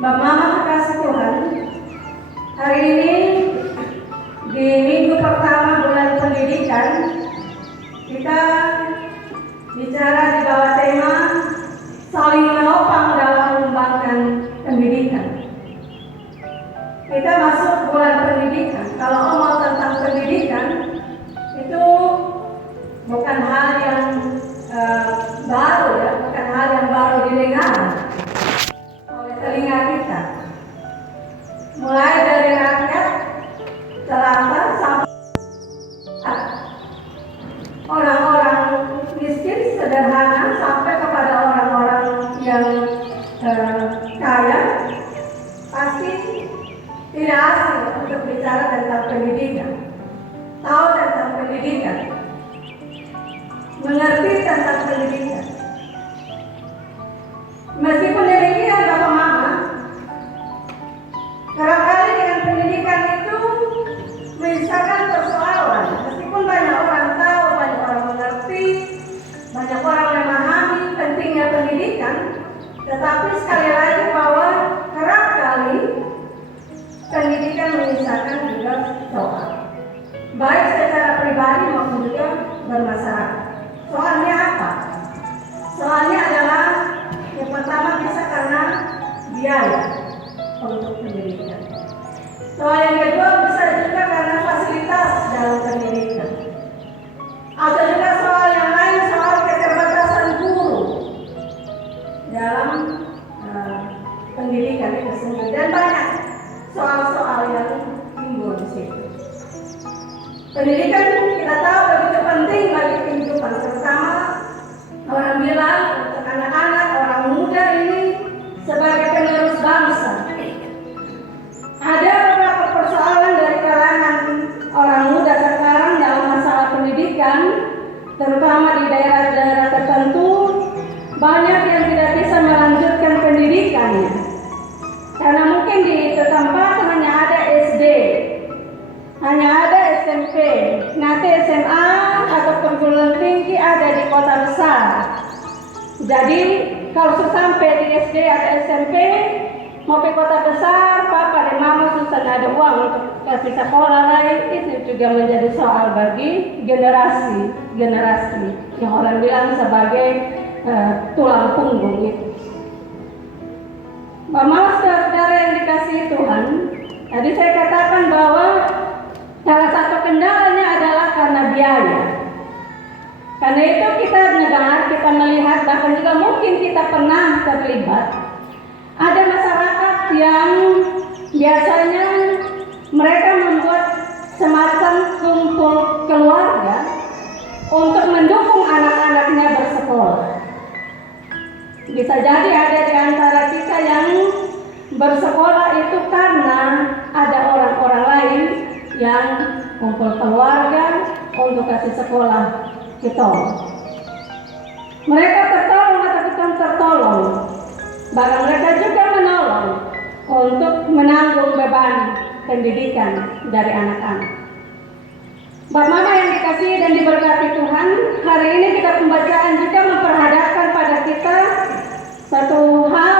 Mama kasih Tuhan, hari ini di minggu pertama bulan pendidikan kita bicara di bawah tema saling menopang dalam mengembangkan pendidikan. Kita masuk bulan pendidikan. Kalau ngomong tentang pendidikan itu bukan hal yang baru ya, bukan hal yang baru didengar oleh telinga kita. Mulai dari rakyat jelata sampai orang-orang miskin sederhana sampai kepada orang-orang yang kaya, pasti tidak asing untuk bicara tentang pendidikan, tahu tentang pendidikan, mengerti tentang pendidikan. Meskipun demikian, Bapak Mama, barangkali dengan pendidikan itu menyisakan persoalan. Meskipun banyak orang tahu, banyak orang mengerti, banyak orang memahami pentingnya pendidikan, tetapi sekali lagi bahwa kerap kali pendidikan menyisakan juga soal, baik secara pribadi maupun juga bermasyarakat. Soalnya apa? Soalnya adalah yang pertama bisa karena biaya untuk pendidikan. Soal yang kedua bisa juga karena fasilitas dalam pendidikan. Atau juga soal yang lain, soal keterbatasan guru dalam pendidikan itu sendiri, dan banyak soal-soal yang timbul di situ. Pendidikan kita tahu begitu penting bagi kehidupan, terutama orang bilang untuk anak-anak, orang muda ini sebagai penerus bangsa. Ada beberapa persoalan dari kalangan orang muda sekarang dalam masalah pendidikan, terutama di daerah-daerah tertentu, banyak yang tidak bisa melanjutkan pendidikannya. Karena mungkin di tempat hanya ada SD, hanya ada SMP, nanti SMA atau perguruan tinggi ada di kota besar. Jadi kalau sampai di SD atau SMP mau ke kota besar, papa dan mama susah ada uang untuk kasih sekolah lain, itu juga menjadi soal bagi generasi yang orang bilang sebagai tulang punggung itu. Mama, saudara yang dikasihi Tuhan, tadi saya katakan bahwa salah satu kendalanya adalah karena biaya. Karena itu kita mendengar, kita melihat, bahkan juga mungkin kita pernah terlibat. Ada masyarakat yang biasanya mereka membuat semacam kumpul keluarga untuk mendukung anak-anaknya bersekolah. Bisa jadi ada di antara kita yang bersekolah itu karena ada orang-orang lain yang kumpul keluarga untuk kasih sekolah kita. Mereka tertolong atau bukan tertolong, bahkan mereka juga menolong untuk menanggung beban pendidikan dari anak-anak. Bapak Mama yang dikasihi dan diberkati Tuhan, hari ini kita pembacaan juga memperhadapkan pada kita satu hal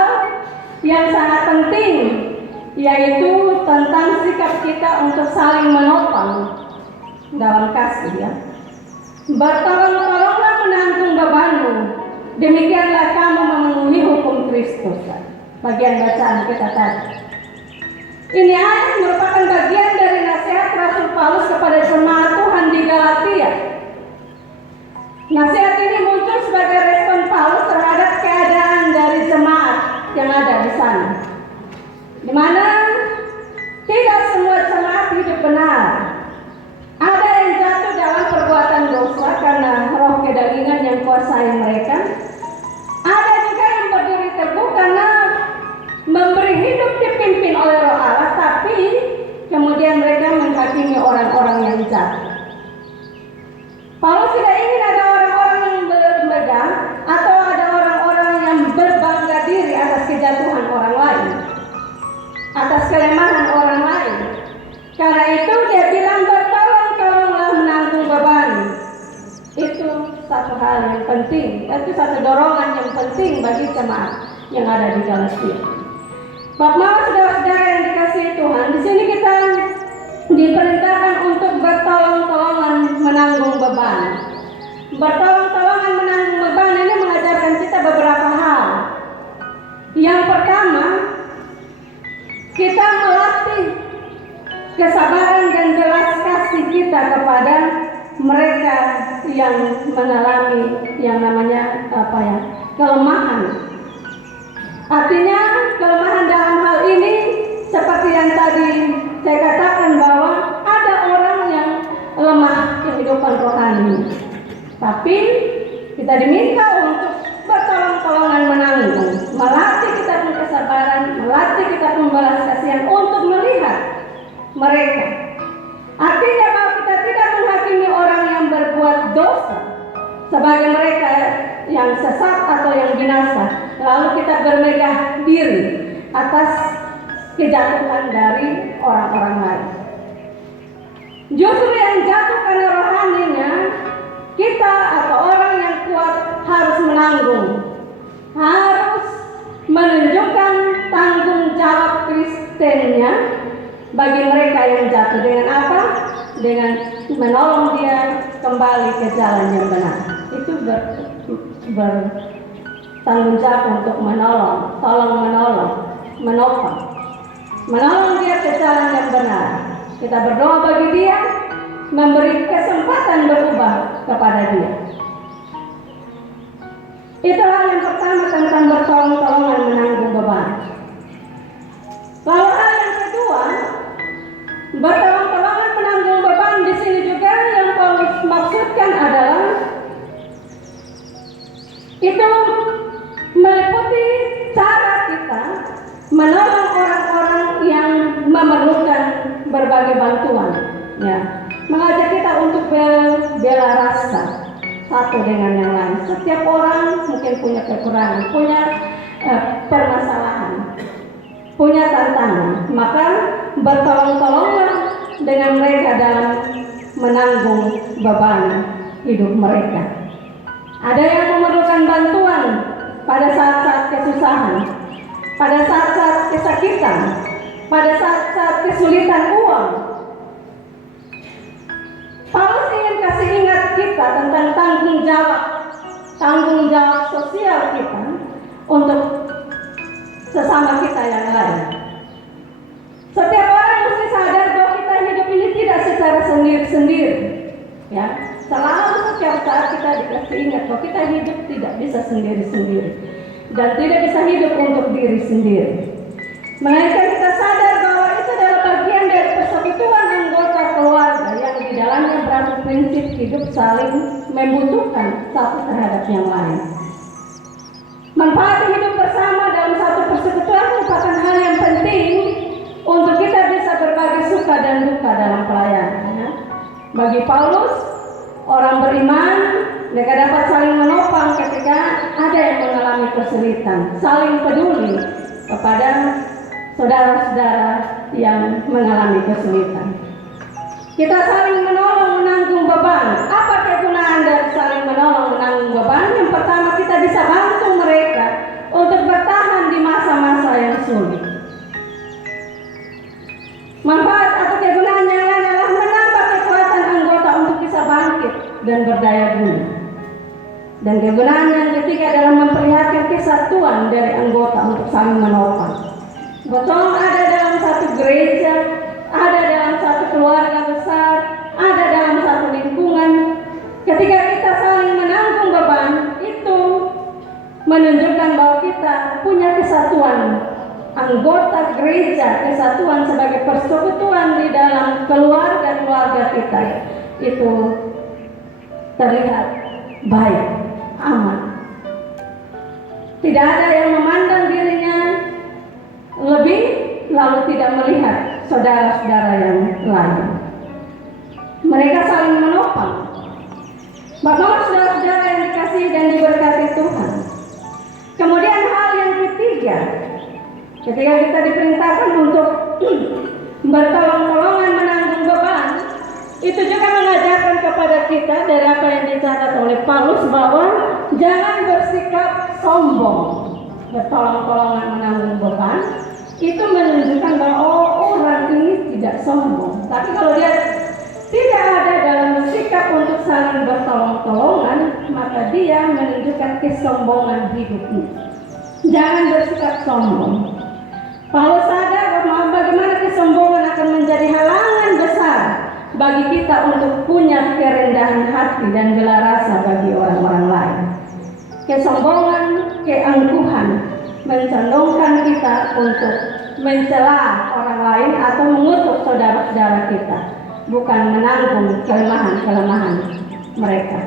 yang sangat penting, yaitu tentang sikap kita untuk saling menopang dalam kasih ya. Bertolong-tolonglah menanggung bebanmu, demikianlah kamu memenuhi hukum Kristus. Bagian bacaan kita tadi. Ini ayat merupakan bagian dari nasihat Rasul Paulus kepada jemaat Tuhan di Galatia. Nasihat ini muncul sebagai respon Paulus terhadap keadaan dari jemaat yang ada di sana, di mana tidak semua jemaat hidup benar. Ada yang jatuh dalam perbuatan dosa karena roh kedagingan yang kuasai mereka. Ada juga yang berdiri teguh karena memberi hidup dipimpin oleh Roh Allah, tapi kemudian mereka menghakimi orang-orang yang jatuh. Paulus tidak ingin ada orang-orang yang bermegah atau ada orang-orang yang berbangga diri atas kejatuhan orang lain, atas kelemahan orang lain. Karena itu dia bilang bertolong-tolonglah menanggung beban. Itu satu hal yang penting, itu satu dorongan yang penting bagi jemaat yang ada di Galatia. Bapak, saudara-saudara yang dikasihi Tuhan, di sini kita diperintahkan untuk bertolong-tolongan menanggung beban. Bertolong-tolongan menanggung beban ini mengajarkan kita beberapa hal. Yang pertama, kita melatih kesabaran dan belas kasih kita kepada mereka yang mengalami yang namanya kelemahan. Artinya kelemahan dalam hal ini seperti yang tadi saya katakan bahwa ada orang yang lemah kehidupan rohani, tapi kita diminta untuk bertolong-tolongan menanggung, melatih kita pun kesabaran, melatih kita pun belas kasihan untuk melihat mereka. Artinya bahwa kita tidak menghakimi orang yang berbuat dosa sebagai mereka yang sesat atau yang binasa, lalu kita bermegah diri atas kejatuhan dari orang-orang lain. Justru yang jatuh karena rohaninya, kita atau orang yang kuat harus menanggung, harus menunjukkan tanggung jawab Kristennya bagi mereka yang jatuh. Dengan apa? Dengan menolong dia kembali ke jalan yang benar. Itu bertanggung jawab untuk menolong, menopang, menolong dia ke jalan yang benar. Kita berdoa bagi dia, memberi kesempatan berubah kepada dia. Itu hal yang pertama tentang bertolong-tolongan menanggung beban. Lalu hal yang kedua, bertolong-tolongan menanggung beban di sini juga yang Paulus maksudkan adalah itu meliputi cara kita menolong orang-orang yang memerlukan berbagai bantuan, ya. Mengajak kita untuk bela rasa satu dengan yang lain. Setiap orang mungkin punya kekurangan, punya permasalahan, punya tantangan. Maka bertolong-tolonglah dengan mereka dalam menanggung beban hidup mereka. Ada yang memerlukan bantuan pada saat-saat kesusahan, pada saat-saat kesakitan, pada saat-saat kesulitan uang. Paulus ingin kasih ingat kita tentang tanggung jawab sosial kita untuk sesama kita yang lain. Setiap orang mesti sadar bahwa kita hidup ini tidak secara sendiri-sendiri, ya. Selalu setiap saat kita dikasih ingat bahwa kita hidup tidak bisa sendiri-sendiri dan tidak bisa hidup untuk diri sendiri. Melainkan kita sadar bahwa itu adalah bagian dari persekutuan anggota keluarga yang di dalamnya berlaku prinsip hidup saling membutuhkan satu terhadap yang lain. Manfaat hidup bersama dalam satu persekutuan merupakan hal yang penting untuk kita bisa berbagi suka dan duka dalam pelayanan. Bagi Paulus, orang beriman mereka dapat saling menopang ketika ada yang mengalami kesulitan, saling peduli kepada saudara-saudara yang mengalami kesulitan. Kita saling menolong menanggung beban. Apa kegunaan dari saling menolong menanggung beban? Yang pertama, kita bisa bantu mereka untuk bertahan di masa-masa yang sulit. Manfaat atau kegunaan yang lain adalah menambah kekuatan anggota untuk bisa bangkit dan berdaya guna. Dan kegunaan yang ketiga adalah memperlihatkan kesatuan dari anggota untuk saling menopang. Betul, ada dalam satu gereja, ada dalam satu keluarga besar, ada dalam satu lingkungan. Ketika kita saling menanggung beban, itu menunjukkan bahwa kita punya kesatuan anggota gereja, kesatuan sebagai persekutuan di dalam keluarga kita. Itu terlihat baik, aman. Tidak ada yang memandang dirinya lebih lalu tidak melihat saudara-saudara yang lain. Mereka saling menopang. Bapak, saudara-saudara yang dikasihi dan diberkati Tuhan. Kemudian hal yang ketiga, ketika kita diperintahkan untuk bertolong-tolongan menanggung beban, itu juga mengajarkan kepada kita dari apa yang dicatat oleh Paulus bahwa jangan bersikap sombong. Bertolong-tolongan menanggung beban itu sombong. Tapi kalau dia tidak ada dalam sikap untuk saling bertolong-tolongan, maka dia menunjukkan kesombongan hidupnya. Jangan bersikap sombong. Paulus sadar bahwa bagaimana kesombongan akan menjadi halangan besar bagi kita untuk punya kerendahan hati dan bela rasa bagi orang-orang lain. Kesombongan, keangkuhan mencondongkan kita untuk mencela orang lain atau mengutuk saudara-saudara kita, bukan menanggung kelemahan-kelemahan mereka.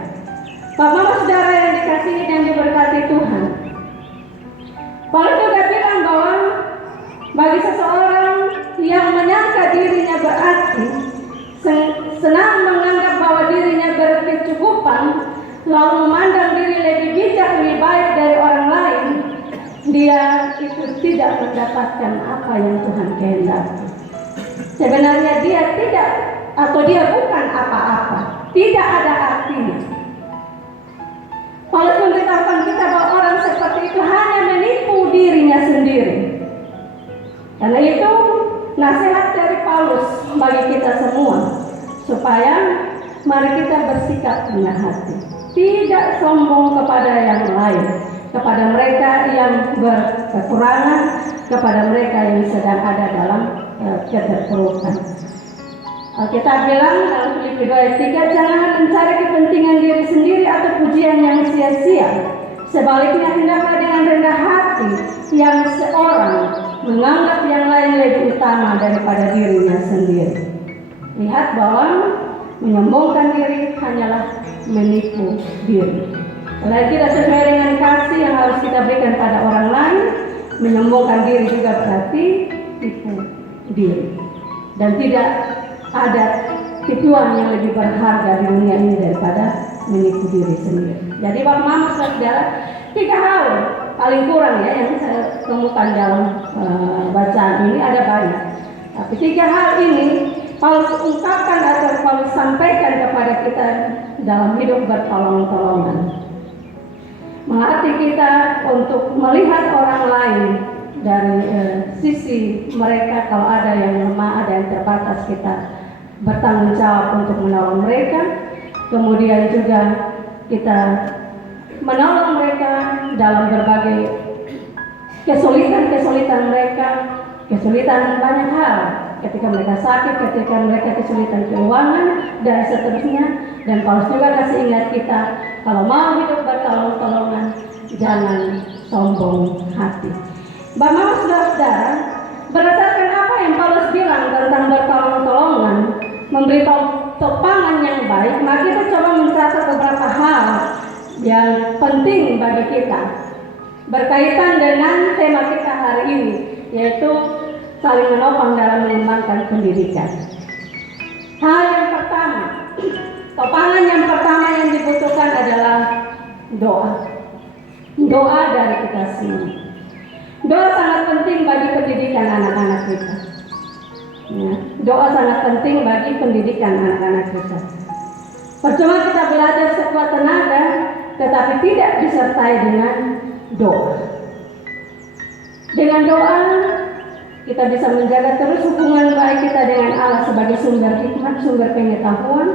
Bapak saudara yang dikasihi dan diberkati Tuhan, Paulus juga bilang bahwa bagi seseorang yang menyangka dirinya berarti, senang menganggap bahwa dirinya berkecukupan, lalu memandang diri lebih bijak, lebih baik dari orang lain, dia itu tidak mendapatkan apa yang Tuhan kehendaki. Sebenarnya dia tidak, atau dia bukan apa-apa, tidak ada artinya. Paulus memberitahukan kita bahwa orang seperti itu hanya menipu dirinya sendiri. Karena itu nasihat dari Paulus bagi kita semua, supaya mari kita bersikap rendah hati, tidak sombong kepada yang lain, kepada mereka yang berkekurangan, kepada mereka yang sedang ada dalam keterpurukan. Alkitab bilang dalam Filipi 2 ayat 3, jangan mencari kepentingan diri sendiri atau pujian yang sia-sia. Sebaliknya hendaklah dengan rendah hati yang seorang menganggap yang lain lebih utama daripada dirinya sendiri. Lihat bahwa menyombongkan diri hanyalah menipu diri. Kalau tidak sesuai dengan kasih yang harus kita berikan pada orang lain, menyombongkan diri juga berarti tipu diri. Dan tidak ada tipuan yang lebih berharga di dunia ini daripada menipu diri sendiri. Jadi Bapak Mama saudara, 3 hal paling kurang ya yang saya temukan dalam bacaan ini, ada banyak. Tapi 3 hal ini Paulus ungkapkan atau Paulus sampaikan kepada kita dalam hidup bertolong-tolongan. Mengerti kita untuk melihat orang lain dari sisi mereka, kalau ada yang lemah, ada yang terbatas, kita bertanggung jawab untuk menolong mereka. Kemudian juga kita menolong mereka dalam berbagai kesulitan mereka, kesulitan banyak hal, ketika mereka sakit, ketika mereka kesulitan keuangan dan seterusnya. Dan Paulus juga kasih ingat kita, kalau mau hidup bertolong-tolongan, jangan sombong hati. Bapak saudara, berdasarkan apa yang Paulus bilang tentang bertolong-tolongan, memberi topangan yang baik, maka kita coba mencatat beberapa hal yang penting bagi kita berkaitan dengan tema kita hari ini, yaitu saling menopang dalam mengembangkan pendidikan. Hal yang pertama, topangan yang pertama yang dibutuhkan adalah doa. Doa dari kita semua. Doa sangat penting bagi pendidikan anak-anak kita. Ya, doa sangat penting bagi pendidikan anak-anak kita. Percuma kita belajar sekuat tenaga, tetapi tidak disertai dengan doa. Dengan doa, kita bisa menjaga terus hubungan baik kita dengan Allah sebagai sumber hikmat, sumber pengetahuan.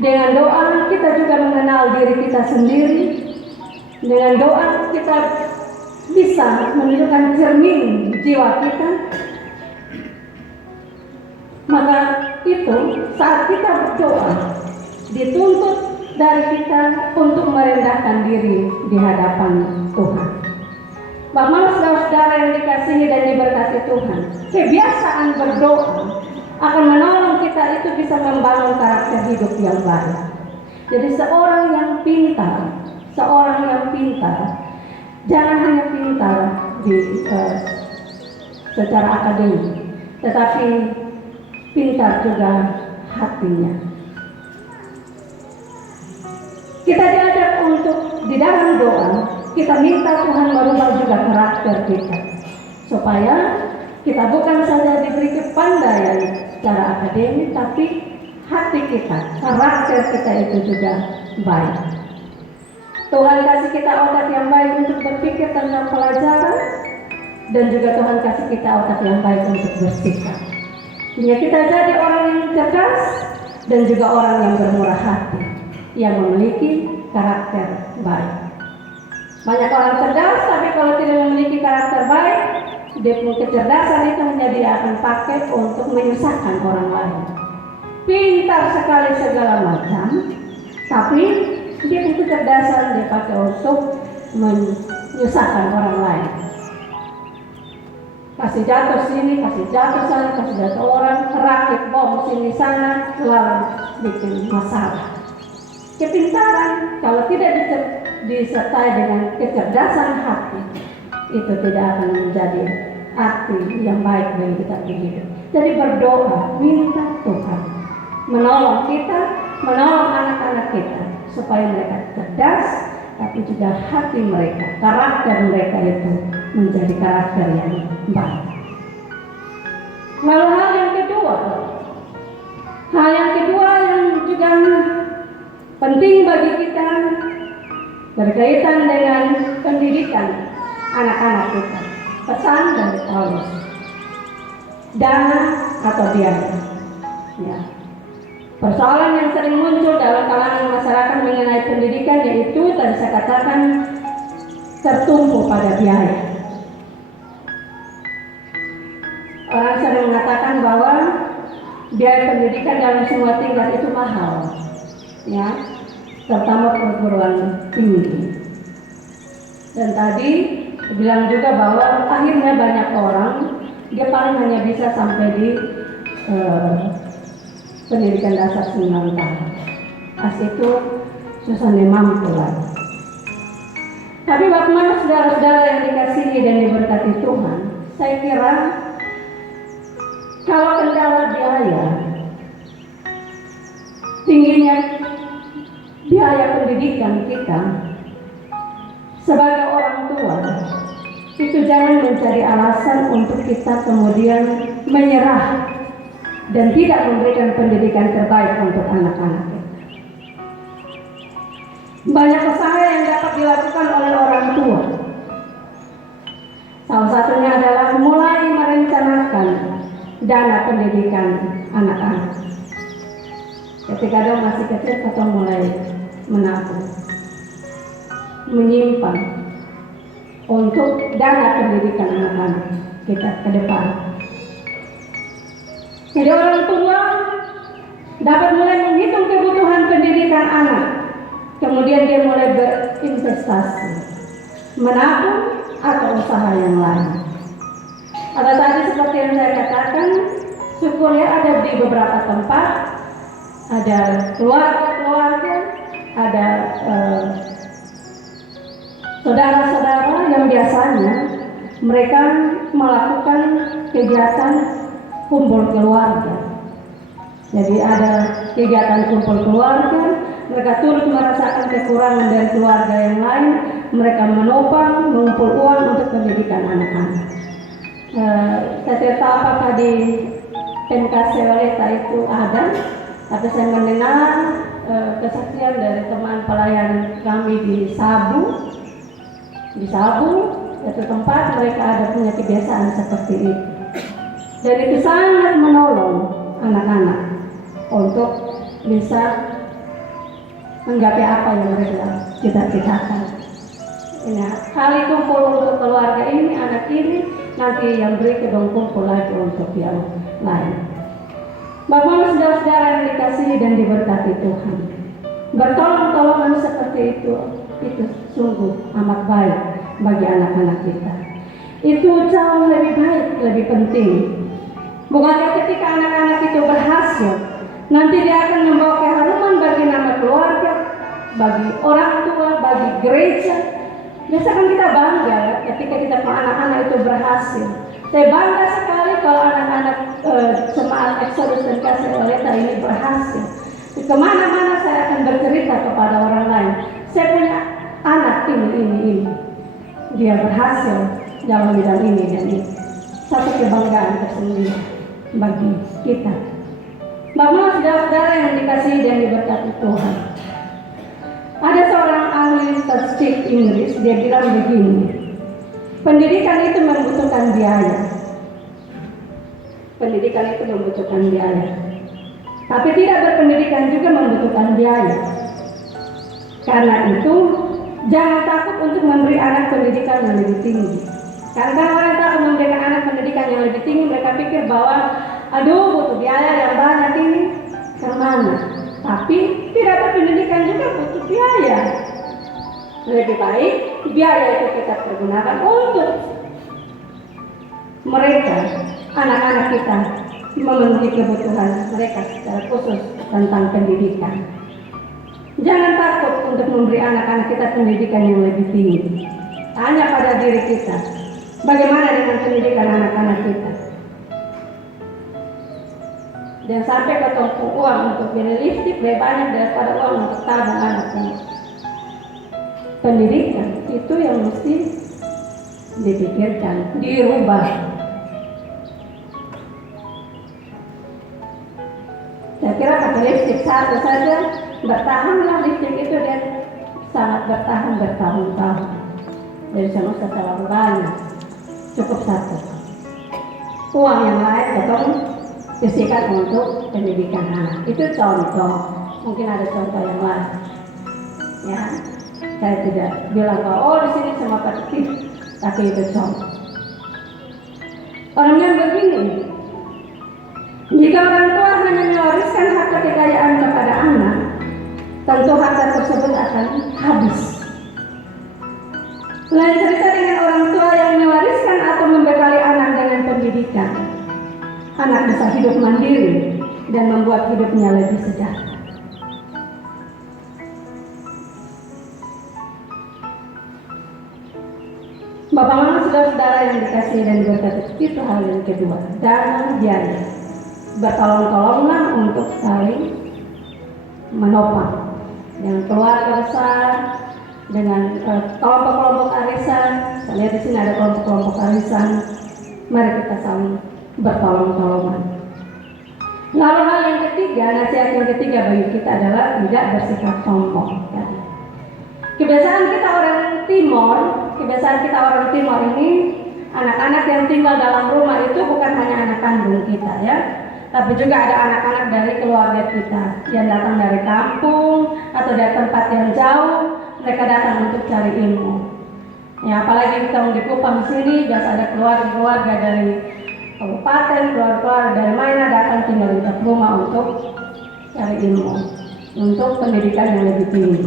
Dengan doa, kita juga mengenal diri kita sendiri. Dengan doa, kita bisa menunjukkan cermin jiwa kita. Maka itu saat kita berdoa, dituntut dari kita untuk merendahkan diri di hadapan Tuhan. Bapak saudara yang dikasihi dan diberkati Tuhan, kebiasaan berdoa akan menolong kita itu bisa membangun karakter hidup yang baik. Jadi seorang yang pintar jangan hanya pintar di secara akademik, tetapi pintar juga hatinya. Kita diajak untuk di dalam doa kita minta Tuhan merubah juga karakter kita, supaya kita bukan saja diberi kepandaian secara akademik, tapi hati kita, karakter kita itu juga baik. Tuhan kasih kita otak yang baik untuk berpikir tentang pelajaran, dan juga Tuhan kasih kita otak yang baik untuk bersikap. Sehingga kita jadi orang yang cerdas dan juga orang yang bermurah hati, yang memiliki karakter baik. Banyak orang cerdas, tapi kalau tidak memiliki karakter baik, dia punya kecerdasan itu hanya dia akan pakai untuk menyusahkan orang lain. Pintar sekali segala macam, tapi dia punya kecerdasan dia pakai untuk menyusahkan orang lain. Kasih jatuh sini, kasih jatuh sana, kasih jatuh orang, rakit bom sini sana, lalu bikin masalah. Kepintaran kalau tidak disertai dengan kecerdasan hati, itu tidak akan menjadi arti yang baik bagi kita hidup. Jadi berdoa, minta Tuhan menolong kita, menolong anak-anak kita supaya mereka cerdas, tapi juga hati mereka, karakter mereka itu menjadi karakter yang baik. Lalu hal yang kedua yang juga penting bagi kita berkaitan dengan pendidikan anak-anak kita. Pesan dari Paulus, dana atau biaya. Ya. Persoalan yang sering muncul dalam kalangan masyarakat mengenai pendidikan yaitu tadi saya katakan tertumpu pada biaya. Orang sering mengatakan bahwa biaya pendidikan dalam semua tingkat itu mahal, ya, terutama perguruan tinggi. Dan tadi bilang juga bahwa akhirnya banyak orang dia paling hanya bisa sampai di pendidikan dasar 9 tahun. As itu susah mampu lagi. Tapi bagaimana saudara-saudara yang dikasihi dan diberkati Tuhan, saya kira kalau kendala biaya, tingginya biaya pendidikan kita sebagai orang tua, itu jangan menjadi alasan untuk kita kemudian menyerah dan tidak memberikan pendidikan terbaik untuk anak-anak kita. Banyak usaha yang dapat dilakukan oleh orang tua. Salah satunya adalah mulai merencanakan dana pendidikan anak-anak. Ketika dia masih kecil, kita mulai menabung, menyimpan untuk dana pendidikan anak-anak kita ke depan. Jadi orang tua dapat mulai menghitung kebutuhan pendidikan anak, kemudian dia mulai berinvestasi, menabung atau usaha yang lain. Ada tadi seperti yang saya katakan, syukurnya ada di beberapa tempat, ada keluarga-keluarga, ada saudara-saudara yang biasanya mereka melakukan kegiatan kumpul keluarga. Jadi ada kegiatan kumpul keluarga, mereka turut merasakan kekurangan dari keluarga yang lain, mereka menopang, mengumpul uang untuk pendidikan anak-anak. Saya tidak tahu apakah di PMKC Waleta itu ada, tapi saya mendengar kesaksian dari teman pelayan kami di Sabu, itu tempat mereka ada punya kebiasaan seperti itu. Dan itu sangat menolong anak-anak untuk bisa menggapai apa yang mereka cita-citakan. Nah, kali kumpul untuk keluarga ini, anak ini, nanti yang berikut kumpul lagi untuk yang lain. Bapak saudara-saudara yang dikasihi dan diberkati Tuhan, bertolong-tolongan seperti itu sungguh amat baik bagi anak-anak kita. Itu jauh lebih baik, lebih penting. Bukankah ketika anak-anak itu berhasil, nanti dia akan membawa keharuman bagi nama keluarga, bagi orang tua, bagi gereja. Biasakan kita bangga ketika kita anak-anak itu berhasil. Saya bangga sekali kalau anak-anak jemaat Exodus dan Kasih Waleta ini berhasil. Kemana-mana saya akan bercerita kepada orang lain. Saya punya anak ini. Dia berhasil dalam bidang ini dan ini. Satu kebanggaan tersendiri bagi kita. Bapak saudara-saudara yang dikasihi dan diberkati Tuhan. Ada seorang ahli statistik Inggris, dia bilang begini, pendidikan itu membutuhkan biaya. pendidikan itu membutuhkan biaya. Tapi tidak berpendidikan juga membutuhkan biaya. Karena itu, jangan takut untuk memberi anak pendidikan yang lebih tinggi. Karena kalau orang takut memberikan anak pendidikan yang lebih tinggi, mereka pikir bahwa, aduh butuh biaya yang banyak ini, kemana? Tapi tidak berpendidikan juga butuh biaya. Lebih baik biaya itu kita pergunakan untuk mereka, anak-anak kita, memenuhi kebutuhan mereka secara khusus tentang pendidikan. Jangan takut untuk memberi anak-anak kita pendidikan yang lebih tinggi. Tanya pada diri kita, bagaimana dengan pendidikan anak-anak kita? Dan sampai ketemu uang untuk beli lipstik lebih banyak daripada uang untuk tabung anak ini. Pendidikan itu yang mesti dipikirkan, dirubah. Saya kira pakai lipstik satu saja bertahanlah, lipstik itu dia sangat bertahan bertahun-tahun. Jadi saya usah terlalu banyak, cukup satu. Uang yang lain betul sisihkan untuk pendidikan anak. Itu contoh, mungkin ada contoh yang lain. Ya, saya tidak bilang bahwa di sini semua tertib, tapi itu contoh. Orang yang begini, jika orang tua hanya mewariskan harta kekayaan kepada anak, tentu harta tersebut akan habis. Lain cerita dengan orang tua yang mewariskan atau membekali anak dengan pendidikan. Anak bisa hidup mandiri dan membuat hidupnya lebih sejahtera. Bapak Mama saudara-saudara yang dikasihi dan diberkati, itu hal yang kedua, dana biaya. Bertolong-tolonglah untuk saling menopang dengan keluarga besar, dengan kelompok-kelompok arisan. Saya lihat di sini ada kelompok-kelompok arisan. Mari kita saling bertolong-tolongan. Lalu hal yang ketiga, nasihat yang ketiga bagi kita adalah tidak bersikap sombong. Ya. Kebiasaan kita orang Timor ini, anak-anak yang tinggal dalam rumah itu bukan hanya anak kandung kita ya, tapi juga ada anak-anak dari keluarga kita yang datang dari kampung atau dari tempat yang jauh. Mereka datang untuk cari ilmu. Ya, apalagi kita di Kupang sini, biasa ada keluarga dari kabupaten, keluarga dari mana datang tinggal di rumah untuk cari ilmu, untuk pendidikan yang lebih tinggi.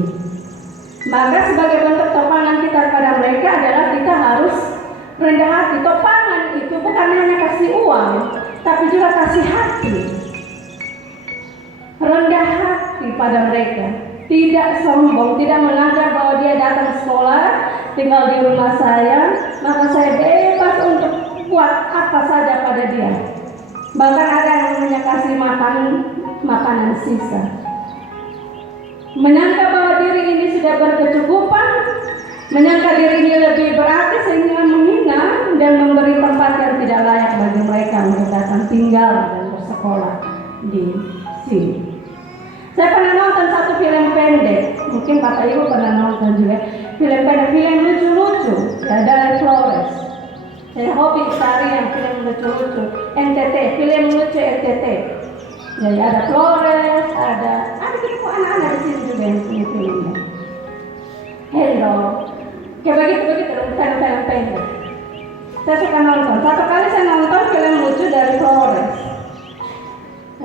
Maka sebagai bentuk topangan kita kepada mereka adalah kita harus rendah hati. Topangan itu bukan hanya kasih uang, tapi juga kasih hati. Rendah hati pada mereka, tidak sombong, tidak menganggap bahwa dia datang sekolah, tinggal di rumah saya, maka saya bebas untuk buat apa saja pada dia. Bahkan ada yang namanya kasih makanan sisa. Menyangka bahwa diri ini sudah berkecukupan, menyangka diri ini lebih berarti sehingga menghina dan memberi tempat yang tidak layak bagi mereka untuk datang tinggal dan bersekolah di sini. Saya pernah nonton satu film pendek, mungkin Bapak Ibu pernah nonton juga, film pendek, film lucu-lucu, ya, dari Flores. Saya hobi cari yang film lucu-lucu, NTT, film lucu NTT. Jadi ada Flores, ada kita anak-anak di sini juga yang punya filmnya. Hello, kayak begitu film pendek. Saya suka nonton. Satu kali saya nonton film lucu dari Flores.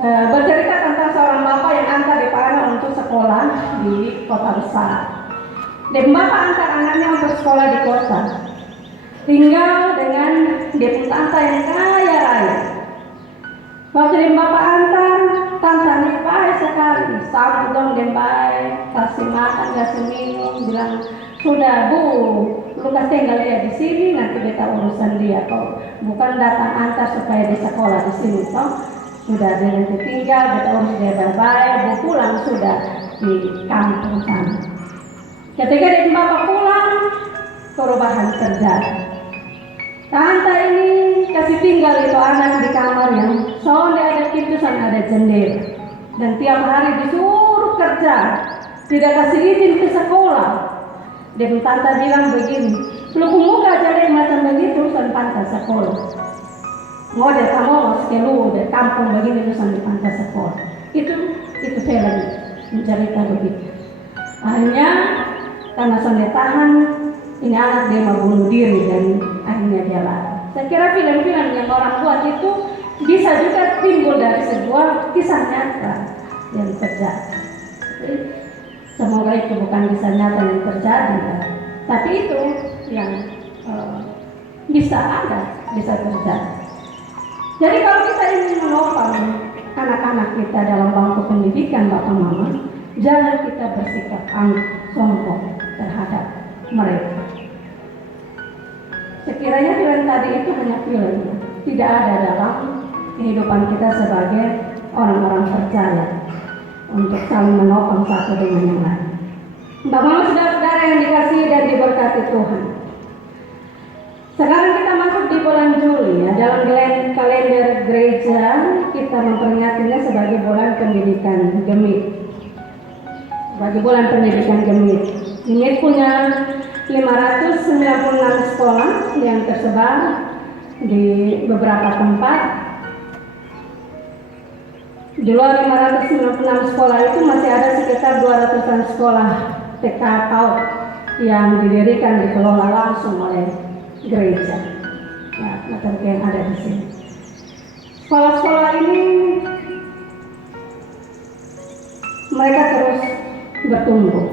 Bercerita tentang seorang bapak yang antar di Parana untuk sekolah di kota besar. Dan bapak antar anaknya untuk sekolah di kota. Tinggal dengan dia tante yang kaya raya. Waktu bapak antar, tantanya baik sekali, sambut dong dia baik, kasih makan, kasih minum, bilang sudah Bu, lu kasih tinggal dia di sini, nanti kita urusan dia kok. Bukan datang antar supaya di sekolah di sini toh. Sudah dia nanti tinggal, kita urus dia baik-baik, Bu pulang sudah di kampung sana. Ketika dia bapak pulang, perubahan terjadi. Tante ini kasih tinggal itu anak di kamar yang soalnya ada pintu sana ada jendela, dan tiap hari disuruh kerja, tidak kasih izin ke sekolah. Dan tante bilang begini, lu muka jadi macam begitu, urusan tante sekolah. model kamu sekelu dari kampung begini nusan di pantai sekolah. Itu film mencerita begitu. Akhirnya karena sampai tahan, ini anak dia mau bunuh diri dan akhirnya dia lari. Saya kira film-film yang orang buat itu bisa juga timbul dari sebuah kisah nyata yang terjadi. Jadi, semoga itu bukan kisah nyata yang terjadi, tapi itu yang bisa terjadi. Jadi kalau kita ingin menopang anak-anak kita dalam bangku pendidikan Bapak Mama, jangan kita bersikap sombong terhadap mereka. Sekiranya film tadi itu hanya film, tidak ada dalam kehidupan kita sebagai orang-orang percaya untuk saling menopang satu dengan yang lain. Bapak Mama, saudara-saudara yang dikasihi dan diberkati Tuhan. Sekarang kita masuk di bulan Juli ya. Dalam kalender gereja kita memperingatinya sebagai bulan pendidikan Gemit. Sebagai bulan pendidikan Gemit. Gemit punya 596 sekolah yang tersebar di beberapa tempat. Di luar 596 sekolah itu masih ada sekitar 200-an sekolah TK PAUD yang didirikan dikelola langsung oleh gereja. Ya, seperti yang ada di sini. Sekolah-sekolah ini mereka terus bertumbuh.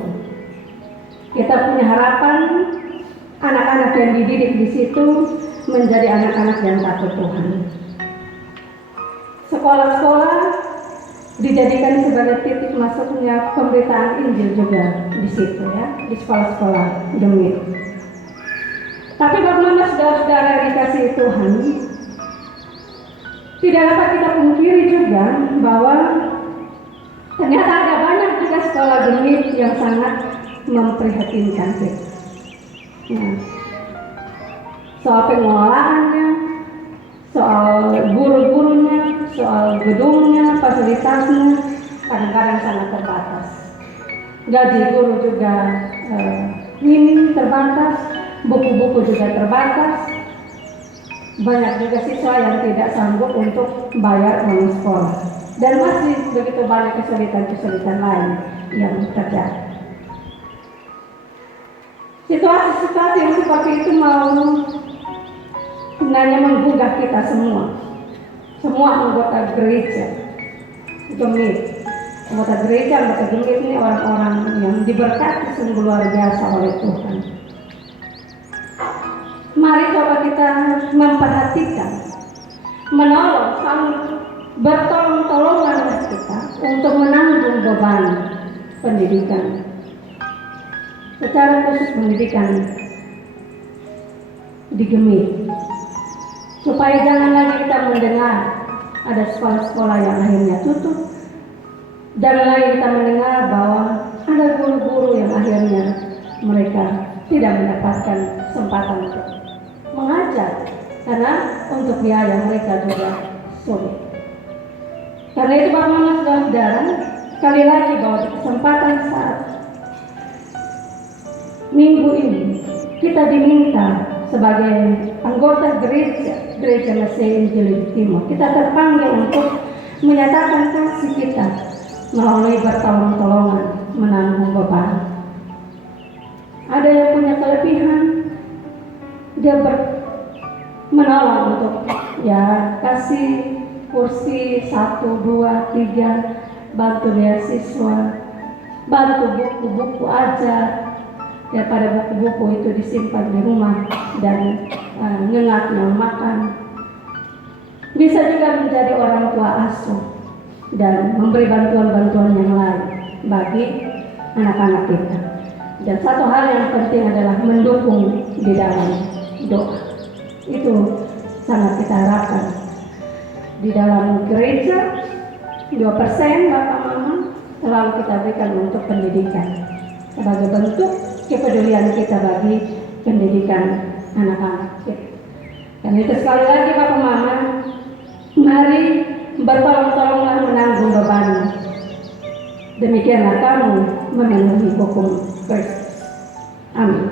Kita punya harapan anak-anak yang dididik di situ menjadi anak-anak yang takut Tuhan. Sekolah-sekolah dijadikan sebagai titik masuknya pemberitaan Injil juga di situ ya, di sekolah-sekolah Gemit. Tapi bagaimana saudara-saudara yang dikasihi Tuhan, tidak dapat kita pungkiri juga bahwa ternyata ada banyak juga sekolah Gemit yang sangat memprihatinkan kita. Nah, soal pengelolaannya, soal guru-gurunya, soal gedungnya, fasilitasnya, kadang-kadang sangat terbatas. Gaji guru juga minim, terbatas, buku-buku juga terbatas. Banyak juga siswa yang tidak sanggup untuk bayar uang sekolah. Dan masih begitu banyak kesulitan-kesulitan lain yang terjadi. Situasi-situasi yang seperti itu mau sebenarnya menggugah kita semua anggota gereja Gemit. Anggota Gemit ini orang-orang yang diberkati sungguh luar biasa oleh Tuhan. Mari coba kita memperhatikan, menolong, saling bertolong-tolongan kita untuk menanggung beban pendidikan. Secara khusus pendidikan di Gemit, supaya jangan lagi kita mendengar ada sekolah-sekolah yang akhirnya tutup. Jangan lagi kita mendengar bahwa ada guru-guru yang akhirnya mereka tidak mendapatkan kesempatan untuk mengajar karena untuk biaya mereka juga sulit. Karena itu Bapak Mama saudara, sekali lagi bahwa di kesempatan saat minggu ini kita diminta sebagai anggota gereja Mesih Injil Timur, kita terpanggil untuk menyatakan kasih kita melalui bertolong-tolongan menanggung beban. Ada yang punya kelebihan, dia menolong untuk kasih kursi 1, 2, 3, bantu beasiswa, bantu buku-buku ajar, daripada buku-buku itu disimpan di rumah dan nyengatnya makan. Bisa juga menjadi orang tua asuh dan memberi bantuan-bantuan yang lain bagi anak-anak kita. Dan satu hal yang penting adalah mendukung di dalam doa. Itu sangat kita harapkan. Di dalam gereja 2% Bapak Mama selalu kita berikan untuk pendidikan sebagai bentuk kepedulian kita bagi pendidikan anak-anak kita. Dan itu sekali lagi Bapak Mama, mari bertolong-tolongan menanggung beban. Demikianlah kamu memenuhi hukum Kristus. Amin.